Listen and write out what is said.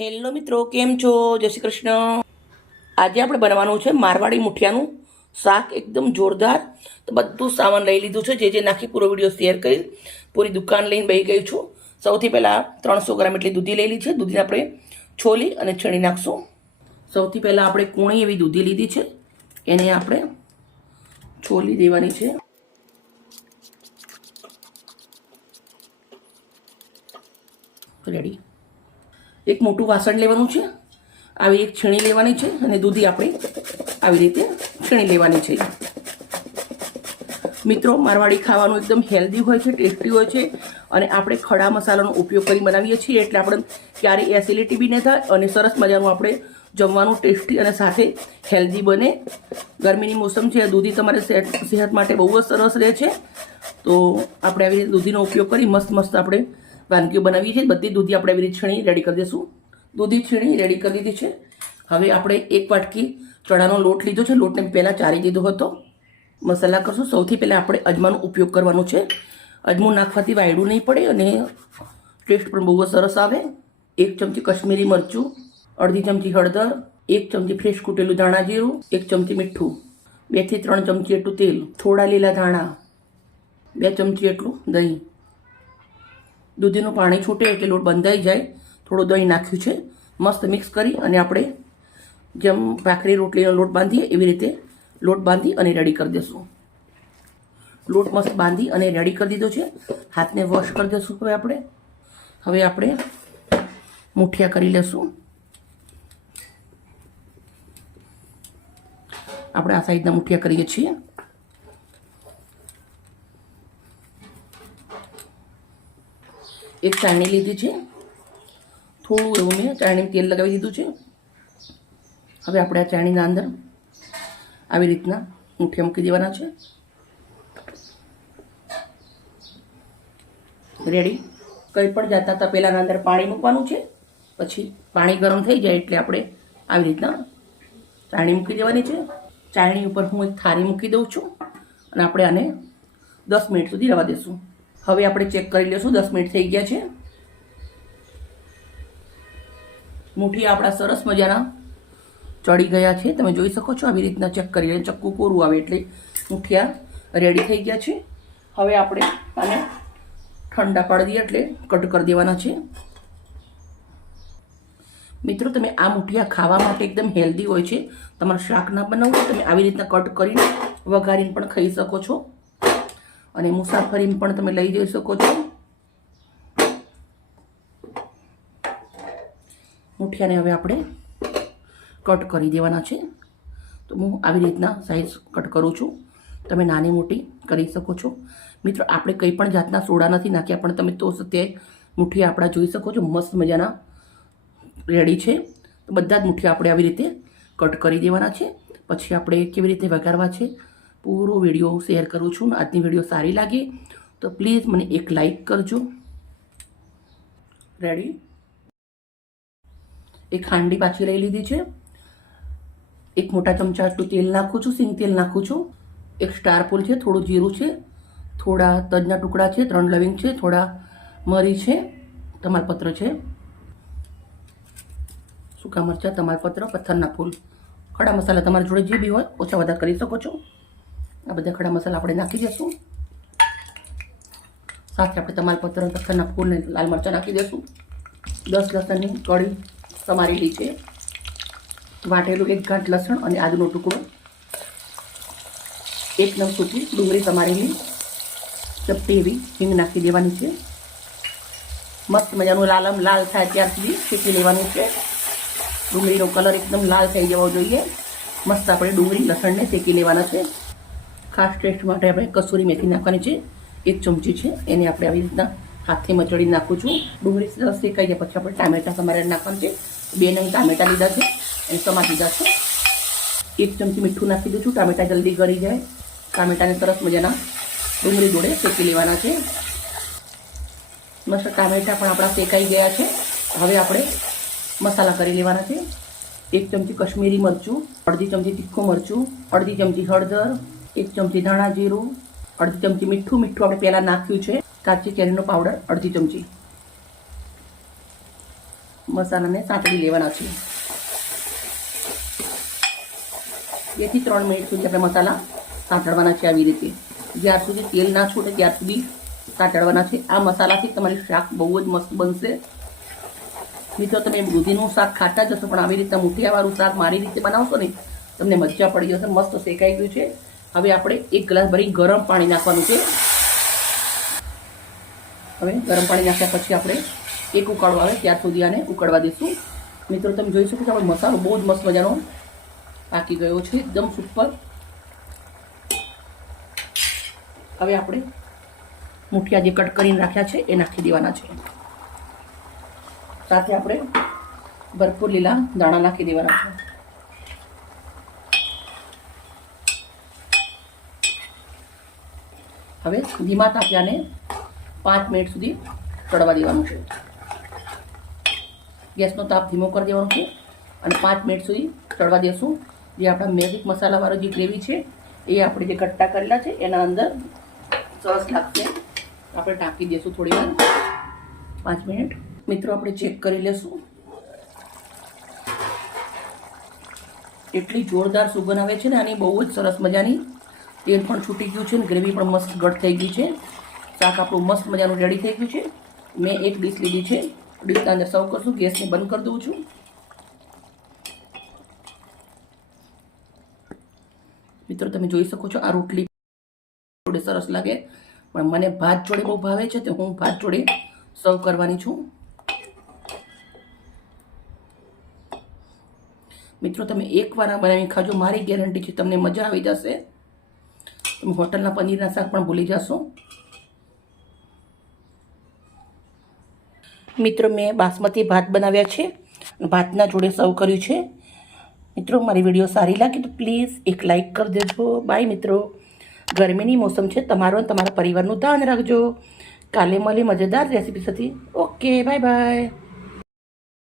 Hello મિત્રો, કેમ છો? જય શ્રી કૃષ્ણ. આજે આપણે બનાવવાનું છે મારવાડી મુઠિયાનું શાક, એકદમ જોરદાર. તો બધું સામાન લઈ લીધું છે, જે નાખી પૂરો વિડીયો શેર કરી. પૂરી દુકાન લઈને બેસી ગઈ છું. સૌથી પહેલાં 300 ગ્રામ એટલી દૂધી લઈ લીધી છે. દૂધીને આપણે છોલી અને છણી નાખશું. સૌથી પહેલાં આપણે કૂણી એવી દૂધી લીધી છે, એને આપણે છોલી દેવાની છે. રેડી. એક મોટું વાસણ લેવાનું છે, આવી એક છીણી લેવાની છે અને દૂધી આપણે આવી રીતે છીણી લેવાની છે. મિત્રો, મારવાડી ખાવાનું એકદમ હેલ્ધી હોય છે, ટેસ્ટી હોય છે અને આપણે ખડા મસાલાનો ઉપયોગ કરી બનાવીએ છીએ, એટલે આપણે ક્યારેય એસિડિટી બી ન થાય અને સરસ મજાનું આપણે જમવાનું ટેસ્ટી અને સાથે હેલ્ધી બને. ગરમીની મોસમ છે, દૂધી તમારે સેહત માટે બહુ જ સરસ રહે છે. તો આપણે આવી રીતે દૂધીનો ઉપયોગ કરી મસ્ત આપણે વાનગીઓ બનાવીએ છીએ. બધી દૂધી આપણે આવી રીતે છીણી રેડી કરી દઈશું. દૂધી છીણી રેડી કરી દીધી છે. હવે આપણે એક વાટકી ચણાનો લોટ લીધો છે, લોટને પહેલાં ચારી દીધો હતો. મસાલા કરશું. સૌથી પહેલાં આપણે અજમાનો ઉપયોગ કરવાનો છે. અજમું નાખવાથી વાયડું નહીં પડે અને ટેસ્ટ પણ બહુ જ સરસ આવે. 1 ચમચી કશ્મીરી મરચું, અડધી ચમચી હળદર, 1 ચમચી ફ્રેશ કૂટેલું ધાણા જીરું, 1 ચમચી મીઠું, 2 થી 3 ચમચી એટલું તેલ, થોડા લીલા ધાણા, 2 ચમચી એટલું દહીં. દૂધીનું પાણી છૂટે એટલે લોટ બંધાઈ જાય, થોડું દહીં નાખ્યું છે. મસ્ત મિક્સ કરી અને આપણે જેમ ભાખરી રોટલીનો લોટ બાંધીએ એવી રીતે લોટ બાંધી અને રેડી કરી દઈશું. લોટ મસ્ત બાંધી અને રેડી કરી દીધો છે. હાથને વોશ કરી દઈશું. હવે આપણે મુઠિયા કરી લેશું. આપણે આ સાઈડના મુઠિયા કરીએ છીએ. એક ચાળણી લીધી છે, થોડું એવું મેં ચાળણીમાં તેલ લગાવી દીધું છે. હવે આપણે આ ચાળણીના અંદર આવી રીતના મુઠિયા મૂકી દેવાના છે. રેડી. કંઈ પણ જાતના તપેલાના અંદર પાણી મૂકવાનું છે. પછી પાણી ગરમ થઈ જાય એટલે આપણે આવી રીતના ચાળણી મૂકી દેવાની છે. ચાળણી ઉપર હું એક થાળી મૂકી દઉં છું અને આપણે આને 10 મિનિટ સુધી રવા દઈશું. હવે આપણે ચેક કરી લઈશું. 10 મિનિટ થઈ ગયા છે. મુઠિયા આપણા સરસ મજાના ચડી ગયા છે, તમે જોઈ શકો છો. આવી રીતના ચેક કરી લઈએ. ચક્કુ કોરું આવે એટલે મુઠિયા રેડી થઈ ગયા છે. હવે આપણે આને ઠંડા પાડી દઈએ એટલે કટ કરી દેવાના છે. મિત્રો, તમે આ મુઠિયા ખાવા માટે એકદમ હેલ્ધી હોય છે. તમારે શાક ના બનાવવું, તમે આવી રીતના કટ કરીને વઘારીને પણ ખાઈ શકો છો અને મુસાફરીમાં પણ તમે લઈ જઈ શકો છો. મુઠિયાને હવે આપણે કટ કરી દેવાના છે. તો હું આવી રીતના સાઈઝ કટ કરું છું. તમે નાની મોટી કરી શકો છો. મિત્રો, આપણે કંઈ પણ જાતના સોડા નથી નાખ્યા, પણ તમે તો તે મુઠિયા આપણા જોઈ શકો છો. મસ્ત મજાના રેડી છે. તો બધા જ મુઠિયા આપણે આવી રીતે કટ કરી દેવાના છે. પછી આપણે કેવી રીતે વઘારવા છે પૂરો વિડીયો શેર કરું છું. આજની વિડીયો સારી લાગે તો પ્લીઝ મને એક લાઈક કરજો. રેડી. એક હાંડી પાછી લઈ લીધી છે. એક મોટા ચમચા આટલું તેલ નાખું છું, સિંગ તેલ નાખું છું. એક સ્ટાર ફૂલ છે, થોડું જીરું છે, થોડા તજના ટુકડા છે, 3 લવિંગ છે, થોડા મરી છે, તમાલપત્ર છે, સૂકા મરચાં, તમાલપત્ર, પથ્થરના ફૂલ. ખડા મસાલા તમારા જોડે જે બી હોય ઓછા વધારે કરી શકો છો. આ બધા ખડા મસાલા આપણે નાખી દઈશું. સાથે આપણે તમાલપત્ર, પથ્થરના ફૂલ ને લાલ મરચાં નાખી દઈશું. 10 લસણની કળી સમારેલી છે, વાટેલું 1 ગાંઠ લસણ અને આદુનો ટુકડો, 1 નંગ સૂકી ડુંગળી સમારેલી, ચપટી એવી હિંગ નાખી દેવાની છે. મસ્ત મજાનું લાલ થાય ત્યાર સુધી શેકી લેવાનું છે. ડુંગળીનો કલર એકદમ લાલ થઈ જવો જોઈએ. મસ્ત આપણે ડુંગળી લસણને શેકી લેવાના છે. ખાસ ટેસ્ટ માટે આપણે કસૂરી મેથી નાખવાની છે, 1 ચમચી છે. એને આપણે આવી રીતના હાથથી મચડી નાખું છું. ડુંગળી સરસ શેકાઈ ગયા પછી આપણે ટામેટા સમારે નાખવાનું છે. 2 નંગ ટામેટા લીધા છે, એને સમારી દીધા છે. 1 ચમચી મીઠું નાખી દઉં છું. ટામેટા જલ્દી ગળી જાય. ટામેટાને સરસ મજાના ડુંગળી જોડે શેકી લેવાના છે. મસ્ત ટામેટા પણ આપણા શેકાઈ ગયા છે. હવે આપણે મસાલા કરી લેવાના છે. 1 ચમચી કશ્મીરી મરચું, અડધી ચમચી તીખું મરચું, અડધી ચમચી હળદર, 1 ચમચી ધાણા જીરું, અડધી ચમચી મીઠું આપણે પહેલાં નાખ્યું છે. કાચી કેરીનો પાવડર અડધી ચમચી. મસાલાને સાંતળી લેવાના છે. 2 થી 3 મિનિટ સુધી આપણે મસાલા સાંતળવાના છે. આવી રીતે જ્યાર સુધી તેલ ના છૂટે ત્યાર સુધી સાંતળવાના છે. આ મસાલાથી તમારી શાક બહુ જ મસ્ત બનશે. મિત્રો તમે દૂધીનું શાક ખાતા જશો, પણ આવી રીતના મૂઠિયાવાળું શાક મારી રીતે બનાવશો ને તમને મજા પડી જશે. મસ્ત શેકાઈ ગયું છે. હવે આપણે 1 ગ્લાસ ભરી ગરમ પાણી નાખવાનું છે. હવે ગરમ પાણી નાખ્યા પછી આપણે એક ઉકાળો આવે ત્યાર સુધી આને ઉકળવા દઈશું. મિત્રો તમે જોઈ શકો છો આપણો મસાલો બહુ જ મસ્ત મજાનો પાકી ગયો છે, એકદમ સુપર. હવે આપણે મૂઠિયા જે કટ કરીને રાખ્યા છે એ નાખી દેવાના છે. સાથે આપણે ભરપૂર લીલા દાણા નાખી દેવાના છે. હવે ધીમા તાપે આને 5 મિનિટ સુધી ચડવા દેવાનું છે. ગેસનો તાપ ધીમો કરી દેવાનો છે અને 5 મિનિટ સુધી ચડવા દેશું. જે આપણા મેજિક મસાલાવાળો જે ગ્રેવી છે એ આપણે જે કટ્ટા કરેલા છે એના અંદર સરસ લાગશે. આપણે ઢાંકી દઈશું થોડી વાર, 5 મિનિટ. મિત્રો આપણે ચેક કરી લેશું. એટલી જોરદાર સુગંધ આવે છે ને આની, બહુ જ સરસ મજાની. તેલ પણ છૂટી ગયું છે અને ગ્રેવી પણ મસ્ત ઘટ થઈ ગઈ છે. શાક આપણું મસ્ત મજાનું રેડી થઈ ગયું છે. મેં એક ડીશ લીધી છે. ડીશના અંદર સર્વ કરશું. ગેસને બંધ કરી દઉં છું. મિત્રો તમે જોઈ શકો છો આ રોટલી જોડે સરસ લાગે, પણ મને ભાત જોડે બહુ ભાવે છે તો હું ભાત જોડે સર્વ કરવાની છું. મિત્રો તમે એકવાર આ બનાવી ખાજો, મારી ગેરંટી છે તમને મજા આવી જશે. તમે હોટલના પનીરના શાક પણ ભૂલી જશો. મિત્રો મેં બાસમતી ભાત બનાવ્યા છે, ભાતના જોડે સર્વ કર્યું છે. મિત્રો મારી વિડીયો સારી લાગે તો પ્લીઝ એક લાઇક કરી દેજો. બાય મિત્રો. ગરમીની મોસમ છે, તમારો અને તમારા પરિવારનું ધ્યાન રાખજો. કાલે મળીએ મજેદાર રેસીપી સાથે. Okay, bye bye.